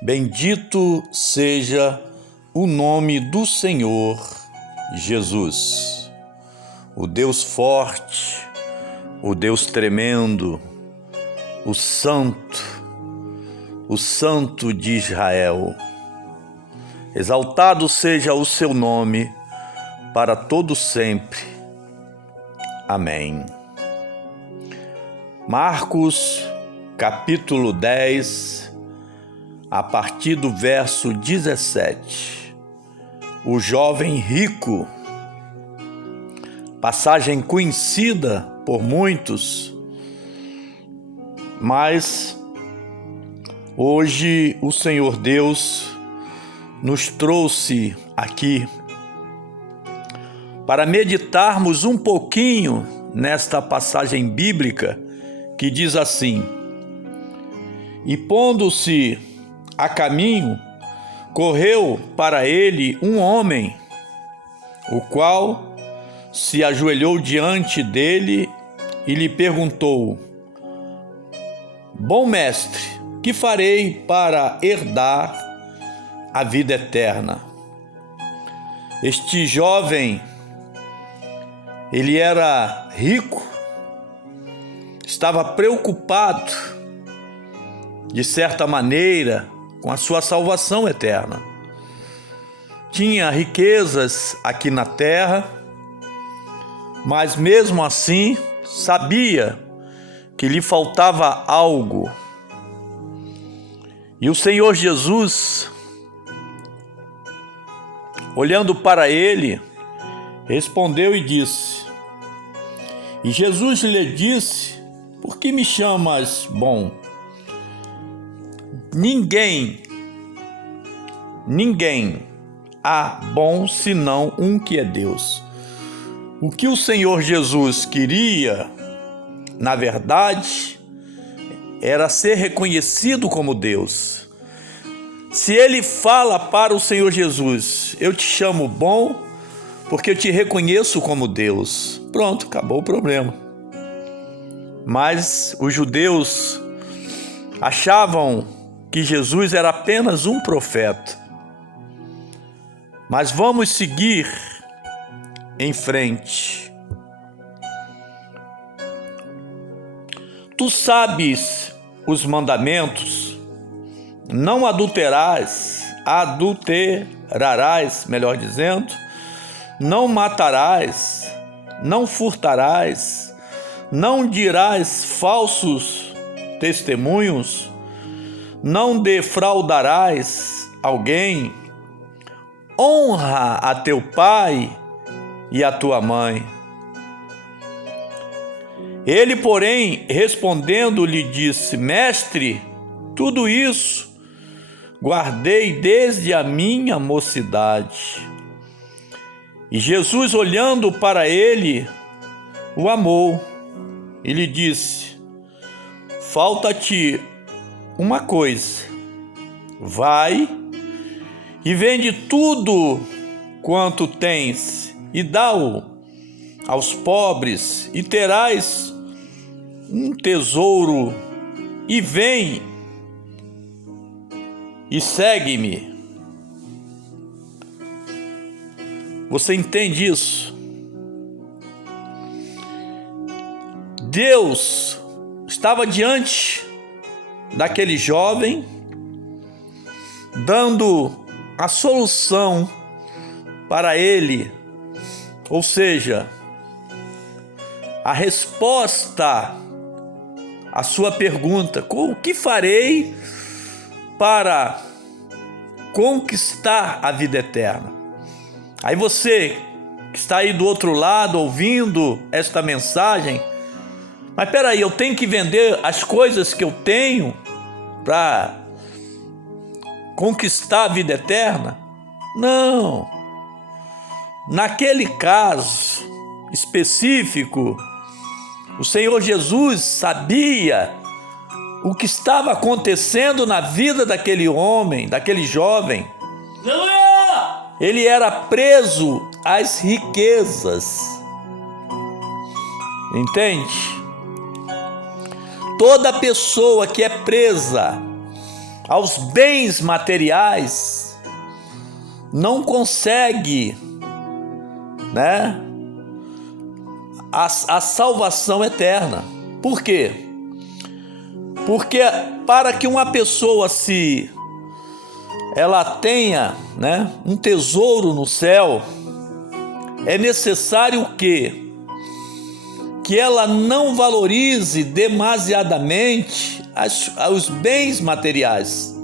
Bendito seja o nome do Senhor Jesus, o Deus forte, o Deus tremendo, o Santo de Israel. Exaltado seja o seu nome para todo sempre. Amém. Marcos, capítulo 10, a partir do verso 17. O jovem rico, passagem conhecida por muitos, mas hoje o Senhor Deus nos trouxe aqui para meditarmos um pouquinho nesta passagem bíblica que diz assim: E pondo-se a caminho, correu para ele um homem, o qual se ajoelhou diante dele e lhe perguntou: Bom mestre, que farei para herdar a vida eterna? Este jovem, ele era rico, estava preocupado, de certa maneira, com a sua salvação eterna. Tinha riquezas aqui na terra, mas mesmo assim sabia que lhe faltava algo. E o Senhor Jesus, olhando para ele, respondeu e disse: E Jesus lhe disse: Por que me chamas bom? Ninguém há bom senão um que é Deus. O que o Senhor Jesus queria, na verdade, era ser reconhecido como Deus. Se ele fala para o Senhor Jesus: Eu te chamo bom porque eu te reconheço como Deus, pronto, acabou o problema. Mas os judeus achavam que Jesus era apenas um profeta. Mas vamos seguir em frente. Tu sabes os mandamentos: não adulterarás, melhor dizendo, não matarás, não furtarás, não dirás falsos testemunhos, não defraudarás alguém, honra a teu pai e a tua mãe. Ele, porém, respondendo, lhe disse: Mestre, tudo isso guardei desde a minha mocidade. E Jesus, olhando para ele, o amou e lhe disse: Falta-te uma coisa. Vai e vende tudo quanto tens e dá-o aos pobres, e terás um tesouro, e vem e segue-me. Você entende isso? Deus estava diante daquele jovem, dando a solução para ele, ou seja, a resposta à sua pergunta: o que farei para conquistar a vida eterna? Aí você que está aí do outro lado ouvindo esta mensagem: mas peraí, eu tenho que vender as coisas que eu tenho para conquistar a vida eterna? Não. Naquele caso específico, o Senhor Jesus sabia o que estava acontecendo na vida daquele homem, daquele jovem. Ele era preso às riquezas. Entende? Toda pessoa que é presa aos bens materiais, não consegue, né, a salvação eterna. Por quê? Porque para que uma pessoa ela tenha, né, um tesouro no céu, é necessário o quê? Que ela não valorize demasiadamente os bens materiais.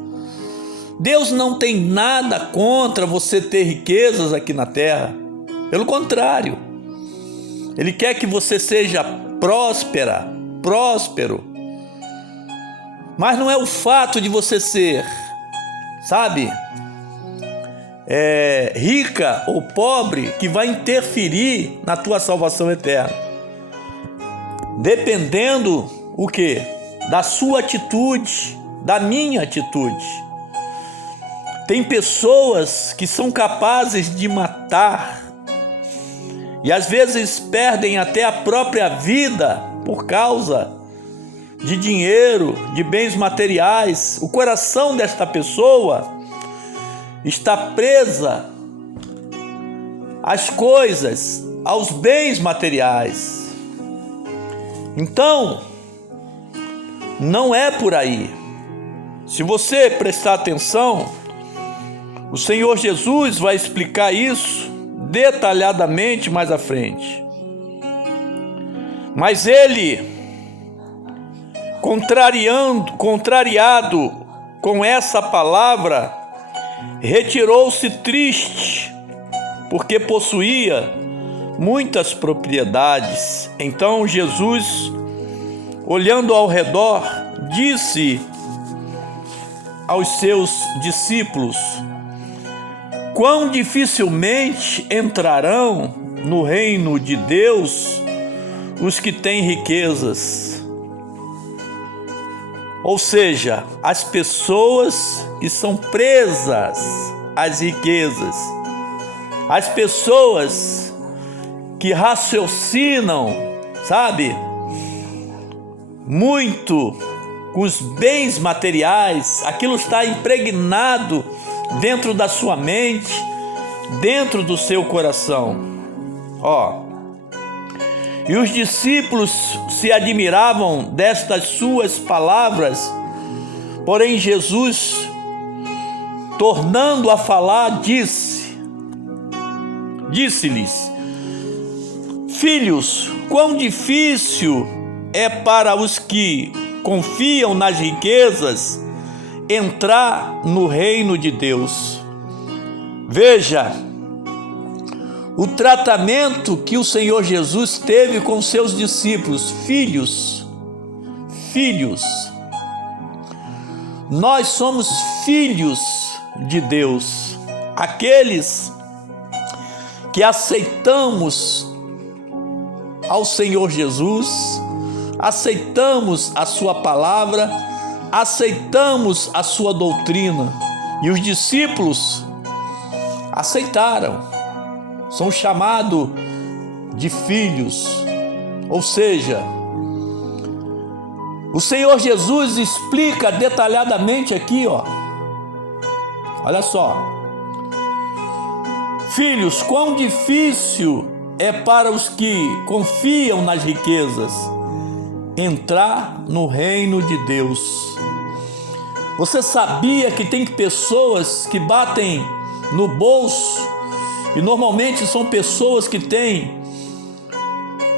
Deus não tem nada contra você ter riquezas aqui na terra. Pelo contrário, Ele quer que você seja próspero. Mas não é o fato de você ser, sabe, rica ou pobre que vai interferir na tua salvação eterna. Dependendo o quê? Da sua atitude, da minha atitude. Tem pessoas que são capazes de matar e às vezes perdem até a própria vida por causa de dinheiro, de bens materiais. O coração desta pessoa está presa às coisas, aos bens materiais. Então, não é por aí. Se você prestar atenção, o Senhor Jesus vai explicar isso detalhadamente mais à frente. Mas ele, contrariado com essa palavra, retirou-se triste, porque possuía muitas propriedades. Então Jesus, olhando ao redor, disse aos seus discípulos: quão dificilmente entrarão no reino de Deus os que têm riquezas. Ou seja, as pessoas que são presas às riquezas, as pessoas que raciocinam, sabe, muito com os bens materiais, aquilo está impregnado dentro da sua mente, dentro do seu coração. E os discípulos se admiravam destas suas palavras, porém Jesus, tornando a falar, disse-lhes: filhos, quão difícil é para os que confiam nas riquezas entrar no reino de Deus. Veja o tratamento que o Senhor Jesus teve com seus discípulos. Filhos, nós somos filhos de Deus, aqueles que aceitamos ao Senhor Jesus, aceitamos a sua palavra, aceitamos a sua doutrina. E os discípulos aceitaram, são chamados de filhos. Ou seja, o Senhor Jesus explica detalhadamente aqui, olha só: filhos, quão difícil é para os que confiam nas riquezas entrar no reino de Deus. Você sabia que tem pessoas que batem no bolso, e normalmente são pessoas que têm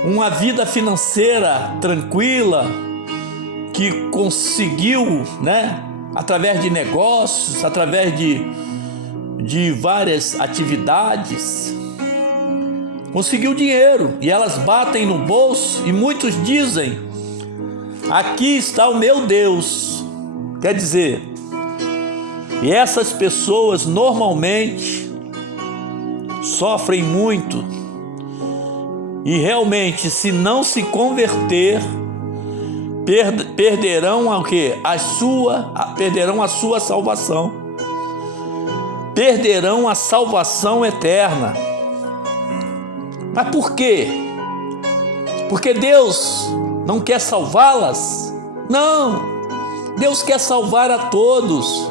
uma vida financeira tranquila, que conseguiu, através de negócios, através de várias atividades, conseguiu dinheiro, e elas batem no bolso e muitos dizem: aqui está o meu Deus. Quer dizer, e essas pessoas normalmente sofrem muito, e realmente, se não se converter, perderão o quê? Perderão a sua salvação, perderão a salvação eterna. Mas por quê? Porque Deus não quer salvá-las? Não. Deus quer salvar a todos.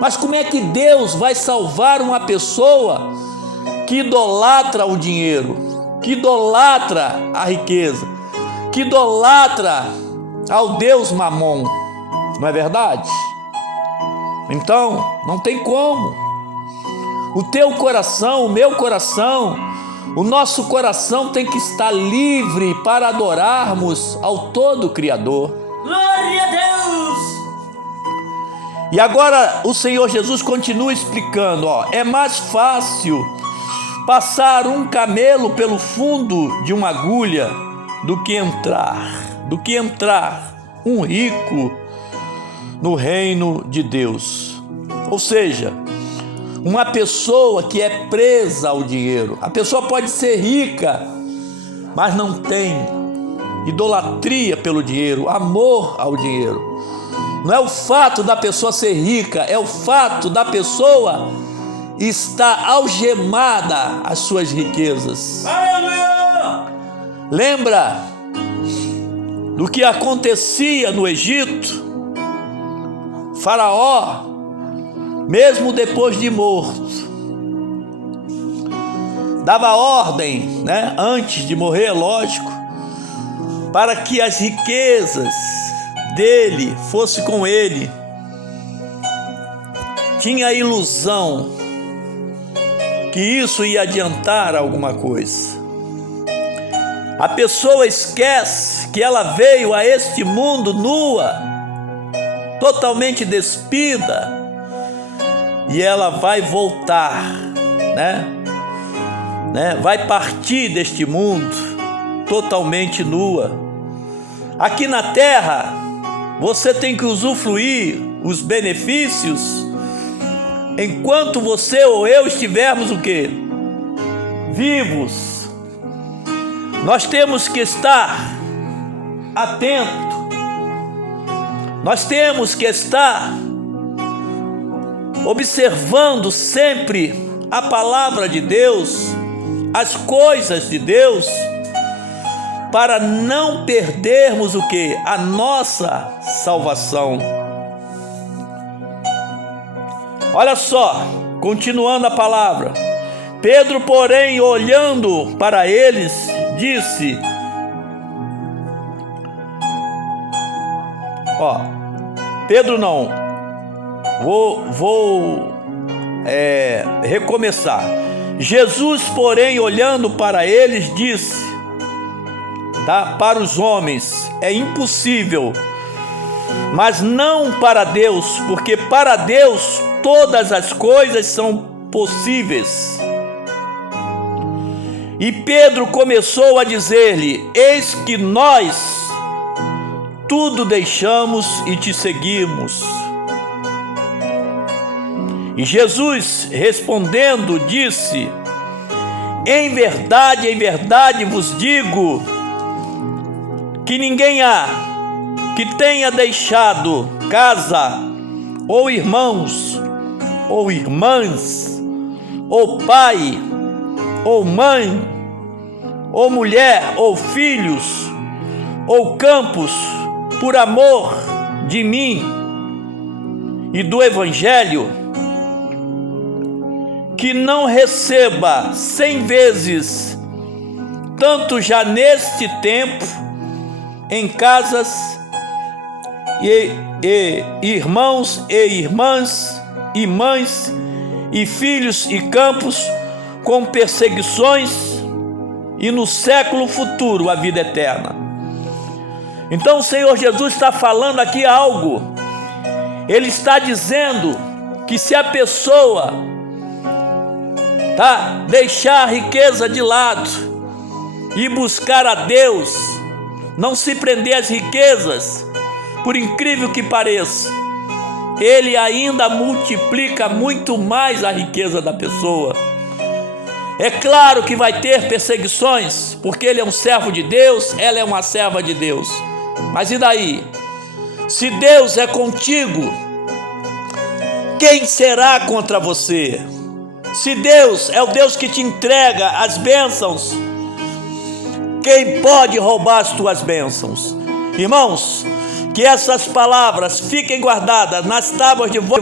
Mas como é que Deus vai salvar uma pessoa que idolatra o dinheiro, que idolatra a riqueza, que idolatra ao Deus Mamon? Não é verdade? Então, não tem como. O teu coração, o meu coração, o nosso coração tem que estar livre para adorarmos ao todo Criador. Glória a Deus! E agora o Senhor Jesus continua explicando, é mais fácil passar um camelo pelo fundo de uma agulha do que entrar um rico no reino de Deus. Ou seja, uma pessoa que é presa ao dinheiro. A pessoa pode ser rica, mas não tem idolatria pelo dinheiro, amor ao dinheiro. Não é o fato da pessoa ser rica, é o fato da pessoa estar algemada às suas riquezas. Aleluia! Lembra do que acontecia no Egito? Faraó, mesmo depois de morto, dava ordem, antes de morrer, lógico, para que as riquezas dele fosse com ele. Tinha a ilusão que isso ia adiantar alguma coisa. A pessoa esquece que ela veio a este mundo nua, totalmente despida, e ela vai voltar, vai partir deste mundo totalmente nua. Aqui na terra, você tem que usufruir os benefícios enquanto você ou eu estivermos o quê? Vivos. Nós temos que estar atento. Nós temos que estar observando sempre a palavra de Deus, as coisas de Deus, para não perdermos o quê? A nossa salvação. Olha só, continuando a palavra. Pedro, porém, olhando para eles, disse: Pedro não, vou recomeçar. Jesus, porém, olhando para eles, disse, para os homens é impossível, mas não para Deus, porque para Deus todas as coisas são possíveis. E Pedro começou a dizer-lhe: eis que nós tudo deixamos e te seguimos. E Jesus, respondendo, disse: em verdade vos digo, que ninguém há que tenha deixado casa, ou irmãos, ou irmãs, ou pai, ou mãe, ou mulher, ou filhos, ou campos, por amor de mim e do Evangelho, que não receba 100 vezes, tanto já neste tempo, em casas, e irmãos e irmãs, e mães, e filhos e campos, com perseguições, e no século futuro a vida eterna. Então o Senhor Jesus está falando aqui algo. Ele está dizendo que se a pessoa deixar a riqueza de lado e buscar a Deus, não se prender às riquezas, por incrível que pareça, Ele ainda multiplica muito mais a riqueza da pessoa. É claro que vai ter perseguições, porque ele é um servo de Deus, ela é uma serva de Deus. Mas e daí? Se Deus é contigo, quem será contra você? Se Deus é o Deus que te entrega as bênçãos, quem pode roubar as tuas bênçãos? Irmãos, Que essas palavras fiquem guardadas nas tábuas de vosso